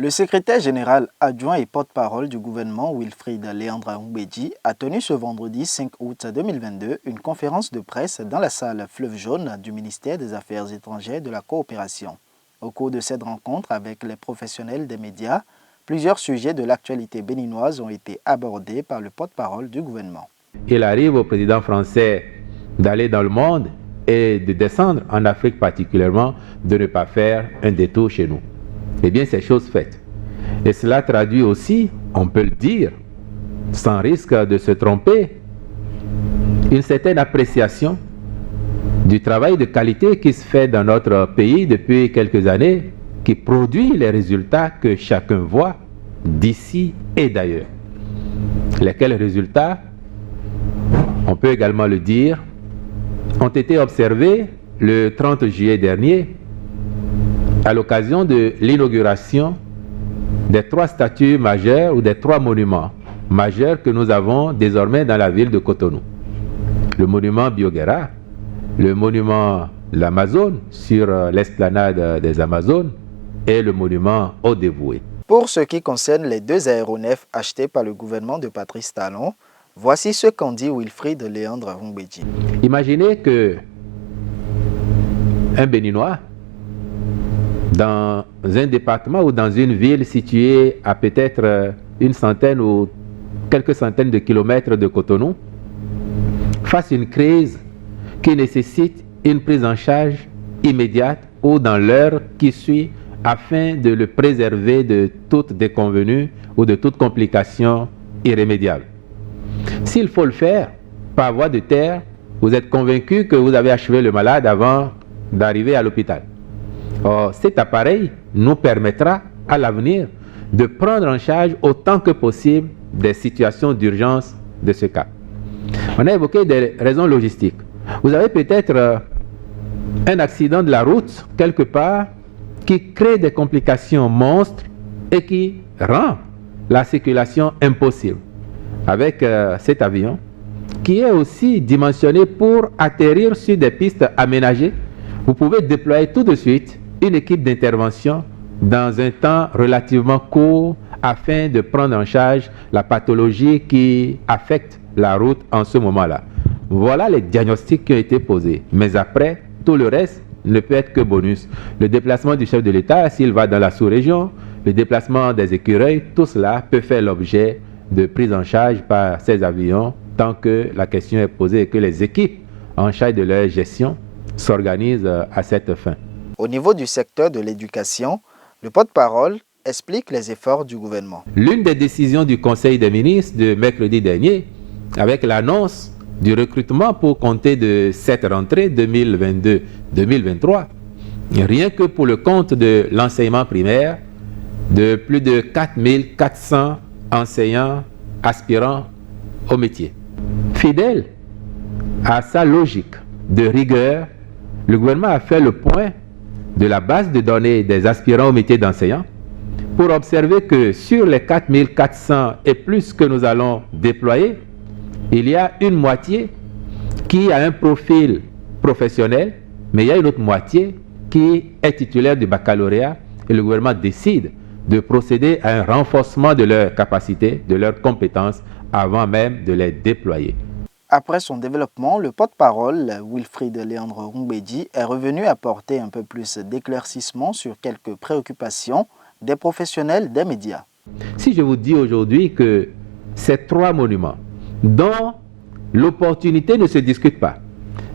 Le secrétaire général adjoint et porte-parole du gouvernement Wilfried Léandre Ngoumbedji a tenu ce vendredi 5 août 2022 une conférence de presse dans la salle Fleuve Jaune du ministère des Affaires étrangères et de la coopération. Au cours de cette rencontre avec les professionnels des médias, plusieurs sujets de l'actualité béninoise ont été abordés par le porte-parole du gouvernement. Il arrive au président français d'aller dans le monde et de descendre en Afrique particulièrement, de ne pas faire un détour chez nous. Eh bien, c'est chose faite. Et cela traduit aussi, on peut le dire, sans risque de se tromper, une certaine appréciation du travail de qualité qui se fait dans notre pays depuis quelques années, qui produit les résultats que chacun voit d'ici et d'ailleurs. Lesquels résultats, on peut également le dire, ont été observés le 30 juillet dernier à l'occasion de l'inauguration des 3 statues majeures ou des 3 monuments majeurs que nous avons désormais dans la ville de Cotonou. Le monument Bioguera, le monument de l'Amazone sur l'esplanade des Amazones et le monument au dévoué. Pour ce qui concerne les 2 aéronefs achetés par le gouvernement de Patrice Talon, voici ce qu'en dit Wilfried Léandre Ngoumbedji. Imaginez que un Béninois, dans un département ou dans une ville située à peut-être une centaine ou quelques centaines de kilomètres de Cotonou, fasse une crise qui nécessite une prise en charge immédiate ou dans l'heure qui suit afin de le préserver de toute déconvenue ou de toute complication irrémédiable. S'il faut le faire par voie de terre, vous êtes convaincu que vous avez achevé le malade avant d'arriver à l'hôpital. Or, cet appareil nous permettra à l'avenir de prendre en charge autant que possible des situations d'urgence de ce cas. On a évoqué des raisons logistiques. Vous avez peut-être un accident de la route quelque part qui crée des complications monstres et qui rend la circulation impossible. Avec cet avion qui est aussi dimensionné pour atterrir sur des pistes aménagées, vous pouvez déployer tout de suite une équipe d'intervention dans un temps relativement court afin de prendre en charge la pathologie qui affecte la route en ce moment-là. Voilà les diagnostics qui ont été posés. Mais après, tout le reste ne peut être que bonus. Le déplacement du chef de l'État, s'il va dans la sous-région, le déplacement des écureuils, tout cela peut faire l'objet de prise en charge par ces avions tant que la question est posée et que les équipes en charge de leur gestion s'organisent à cette fin. Au niveau du secteur de l'éducation, le porte-parole explique les efforts du gouvernement. L'une des décisions du Conseil des ministres de mercredi dernier, avec l'annonce du recrutement pour compter de cette rentrée 2022-2023, rien que pour le compte de l'enseignement primaire, de plus de 4400 enseignants aspirants au métier. Fidèle à sa logique de rigueur, le gouvernement a fait le point de la base de données des aspirants au métier d'enseignant pour observer que sur les 4400 et plus que nous allons déployer, il y a une moitié qui a un profil professionnel, mais il y a une autre moitié qui est titulaire du baccalauréat et le gouvernement décide de procéder à un renforcement de leurs capacités, de leurs compétences avant même de les déployer. Après son développement, le porte-parole Wilfried Léandre Ngoumbedji est revenu apporter un peu plus d'éclaircissement sur quelques préoccupations des professionnels des médias. Si je vous dis aujourd'hui que ces 3 monuments, dont l'opportunité ne se discute pas,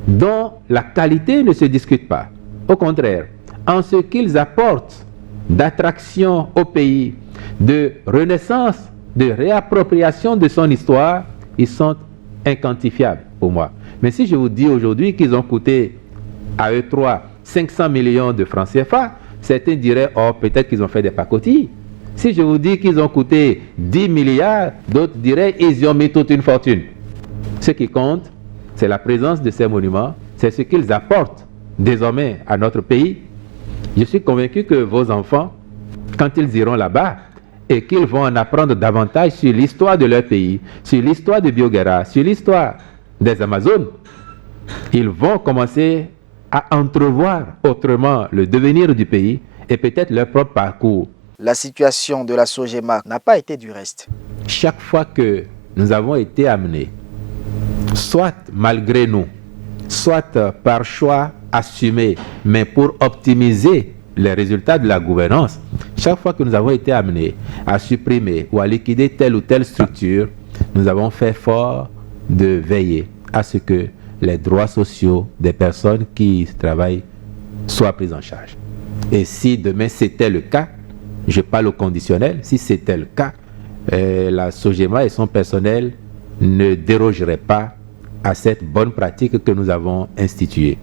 dont la qualité ne se discute pas, au contraire, en ce qu'ils apportent d'attraction au pays, de renaissance, de réappropriation de son histoire, ils sont inquantifiables pour moi. Mais si je vous dis aujourd'hui qu'ils ont coûté à eux 3 500 millions de francs CFA, certains diraient, oh, peut-être qu'ils ont fait des pacotilles. Si je vous dis qu'ils ont coûté 10 milliards, d'autres diraient, ils y ont mis toute une fortune. Ce qui compte, c'est la présence de ces monuments, c'est ce qu'ils apportent désormais à notre pays. Je suis convaincu que vos enfants, quand ils iront là-bas, et qu'ils vont en apprendre davantage sur l'histoire de leur pays, sur l'histoire de Bioguera, sur l'histoire des Amazones, ils vont commencer à entrevoir autrement le devenir du pays et peut-être leur propre parcours. La situation de la Sogema n'a pas été du reste. Chaque fois que nous avons été amenés, soit malgré nous, soit par choix assumé, mais pour optimiser les résultats de la gouvernance, chaque fois que nous avons été amenés à supprimer ou à liquider telle ou telle structure, nous avons fait fort de veiller à ce que les droits sociaux des personnes qui travaillent soient pris en charge. Et si demain c'était le cas, je parle au conditionnel, si c'était le cas, la Sogema et son personnel ne dérogeraient pas à cette bonne pratique que nous avons instituée.